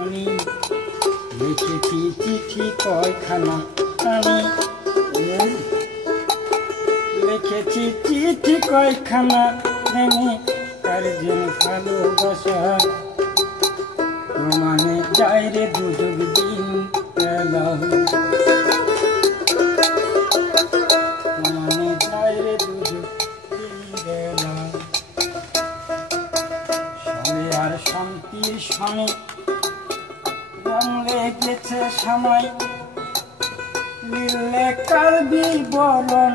আমি লিখেছি চিঠি কয়খানা, আমি লিখেছি চিঠি কয়খানা, প্রেমে কার যেন ভালোবাসা প্রমাণে যায় রে দুযোগ দিন বেলা, প্রমাণে যায় রে দুযোগ দিন বেলা। সবে আর শান্তির স্বামী রং লেগেছে সময়, নীলে কার বিবরণ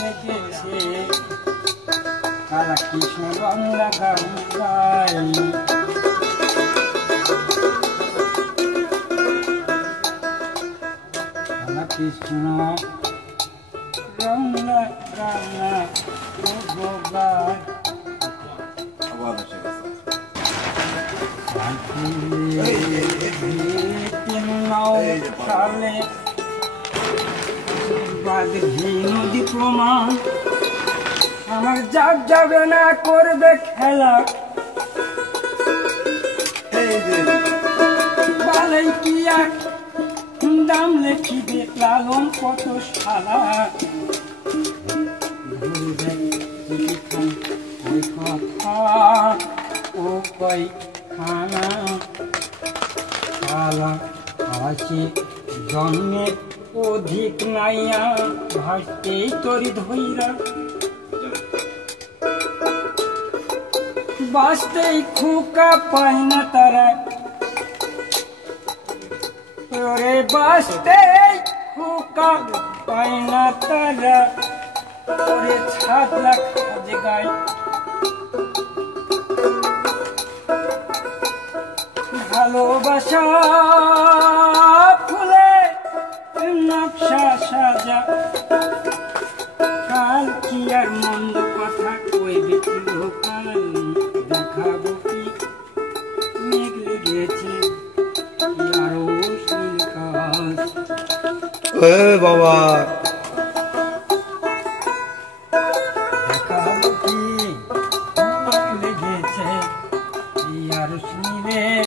লেগেছে, কারা কৃষ্ণ রং লাগাই কারা কৃষ্ণ রং লাগাই নদী প্রমাণ আমার যাক যাবে না করবে খেলা, বালাই কি এক দাম লেখিবে লালন কত শালা, কথা ও কয়খানা শালা আছে জন্মে অধিক নাইয়া ভাসতেই তরি ধৈরা, বাঁচতেই খুকা পায় না তারা, ওরে বাঁচতেই খুকা পায় না তারা, ওরে ছাদলা খাজে গায় ভালোবাসা ফুলে নকশা সাজা, কাল কি আর মন্দ কথা কইবে লোকাল, দেখাবো কি মেঘ লেগেছে আরো বাবা।